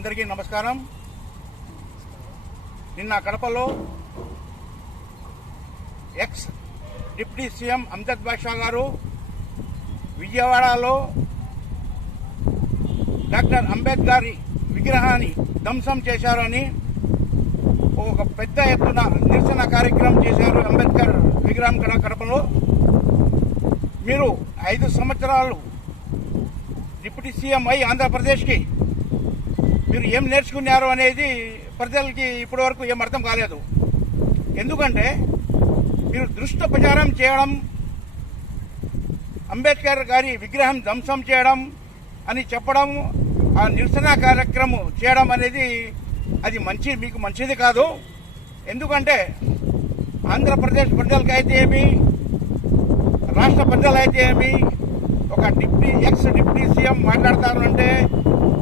అందరికీ నమస్కారం. నిన్న కడపలో ఎక్స్ డిప్యూటీ సీఎం అమ్జద్ బాషా గారు విజయవాడలో డాక్టర్ అంబేద్కర్ విగ్రహాన్ని ధ్వంసం చేశారని ఒక పెద్ద ఎత్తున నిరసన కార్యక్రమం చేశారు. అంబేద్కర్ విగ్రహం కడపలో మీరు 5 సంవత్సరాలు డిప్యూటీ సీఎం అయి ఆంధ్రప్రదేశ్కి మీరు ఏం నేర్చుకున్నారు అనేది ప్రజలకి ఇప్పటి వరకు ఏం అర్థం కాలేదు. ఎందుకంటే మీరు దృష్టి ప్రచారం చేయడం, అంబేద్కర్ గారి విగ్రహం ధ్వంసం చేయడం అని చెప్పడం, ఆ నిరసన కార్యక్రమం చేయడం అనేది అది మీకు మంచిది కాదు. ఎందుకంటే ఆంధ్రప్రదేశ్ ప్రజలకైతే ఏమి, రాష్ట్ర ప్రజలైతే ఏమి, ఒక ఎక్స్ డిప్యూటీ సీఎం మాట్లాడతారు అంటే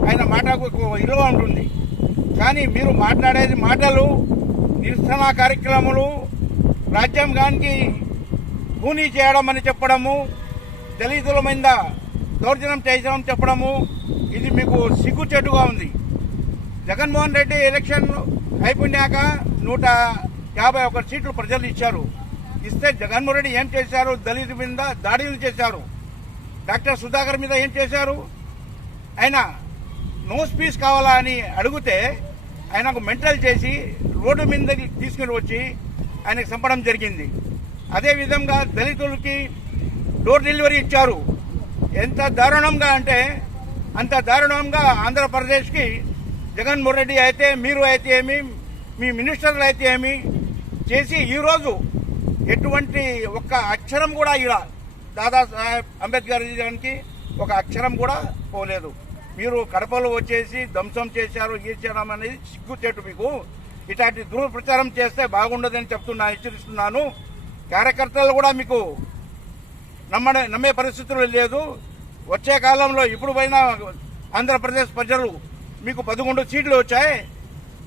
ఆయన మాటకు విలువ ఉంటుంది. కానీ మీరు మాట్లాడేది మాటలు, నిరసన కార్యక్రమాలు, రాజ్యాంగానికి కూనీ చేయడం అని చెప్పడము, దళితుల మీద దౌర్జన్యం చేయడం చెప్పడము, ఇది మీకు సిగ్గుచేటుగా ఉంది. జగన్మోహన్ రెడ్డి ఎలక్షన్ అయిపోయినాక 151 సీట్లు ప్రజలు ఇచ్చారు. ఇస్తే జగన్మోహన్ రెడ్డి ఏం చేశారు? దళితుల మీద దాడులు చేశారు. డాక్టర్ సుధాకర్ మీద ఏం చేశారు? ఆయన నో స్పీచ్ కావాలా అని అడిగితే ఆయనకు మెంటల్ చేసి రోడ్డు మీద తీసుకుని వచ్చి ఆయనకు చంపడం జరిగింది. అదేవిధంగా దళితులకి డోర్ డెలివరీ ఇచ్చారు. ఎంత దారుణంగా అంటే అంత దారుణంగా ఆంధ్రప్రదేశ్కి జగన్మోహన్ రెడ్డి అయితే, మీరు అయితే ఏమి, మీ మినిస్టర్లు అయితే ఏమి చేసి ఈరోజు ఎటువంటి ఒక్క అక్షరం కూడా ఇలా దాదాసాహెబ్ అంబేద్కర్ గారికి ఒక అక్షరం కూడా పోలేదు. మీరు కడపలో వచ్చేసి ధ్వంసం చేశారు, చేయడం అనేది సిగ్గుచేటు. మీకు ఇట్లాంటి దుష్ప్రచారం చేస్తే బాగుండదని హెచ్చరిస్తున్నాను. కార్యకర్తలు కూడా మీకు నమ్మే పరిస్థితులు లేదు. వచ్చే కాలంలో ఇప్పుడు పైన ఆంధ్రప్రదేశ్ ప్రజలు మీకు 11 సీట్లు వచ్చాయి.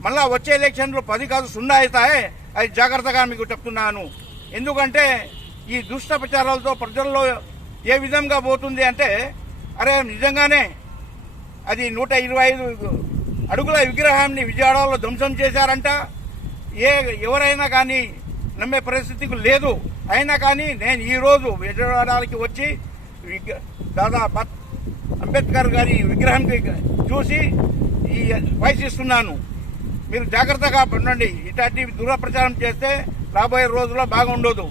మళ్ళా వచ్చే ఎలక్షన్లో 10 కాదు 0 అవుతాయి. అది జాగ్రత్తగా మీకు చెప్తున్నాను. ఎందుకంటే ఈ దుష్ట ప్రచారాలతో ప్రజల్లో ఏ విధంగా పోతుంది అంటే, అరే నిజంగానే అది 125 అడుగుల విగ్రహాన్ని విజయవాడలో ధ్వంసం చేశారంట. ఎవరైనా కానీ నమ్మే పరిస్థితికి లేదు. అయినా కానీ నేను ఈరోజు విజయవాడకి వచ్చి దాదాపు అంబేద్కర్ గారి విగ్రహానికి చూసి ఈ వాయిస్ ఇస్తున్నాను. మీరు జాగ్రత్తగా ఉండండి. ఇట్లాంటి దురప్రచారం చేస్తే రాబోయే రోజుల్లో బాగుండదు.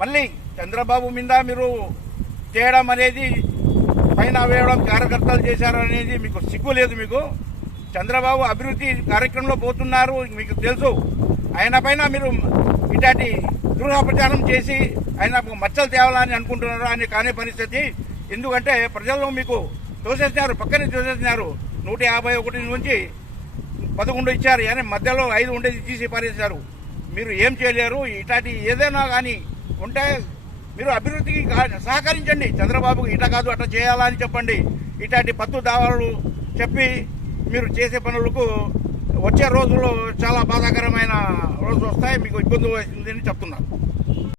మళ్ళీ చంద్రబాబు మీద మీరు చేయడం అనేది, పైన వేయడం కార్యకర్తలు చేశారనేది మీకు సిగ్గు లేదు. మీకు చంద్రబాబు అభివృద్ధి కార్యక్రమంలో పోతున్నారు, మీకు తెలుసు. ఆయన పైన మీరు ఇట్లాంటి దురప్రచారం చేసి ఆయన మచ్చలు తేవాలని అనుకుంటున్నారు అని కాని పరిస్థితి. ఎందుకంటే ప్రజలు మీకు తోసేసినారు, పక్కనే తోసేసినారు. 151 నుంచి 11 ఇచ్చారు, కానీ మధ్యలో 5 ఉండేది తీసి పారేశారు. మీరు ఏం చేయలేరు. ఇట్లాంటి ఏదైనా కానీ ఉంటే మీరు అభివృద్ధికి సహకరించండి. చంద్రబాబుకి ఇట కాదు అట్లా చేయాలని చెప్పండి. ఇట్లాంటి పత్తు దావాలు చెప్పి మీరు చేసే పనులకు వచ్చే రోజుల్లో చాలా బాధాకరమైన రోజులు వస్తాయి, మీకు ఇబ్బంది వస్తుందని చెప్తున్నాను.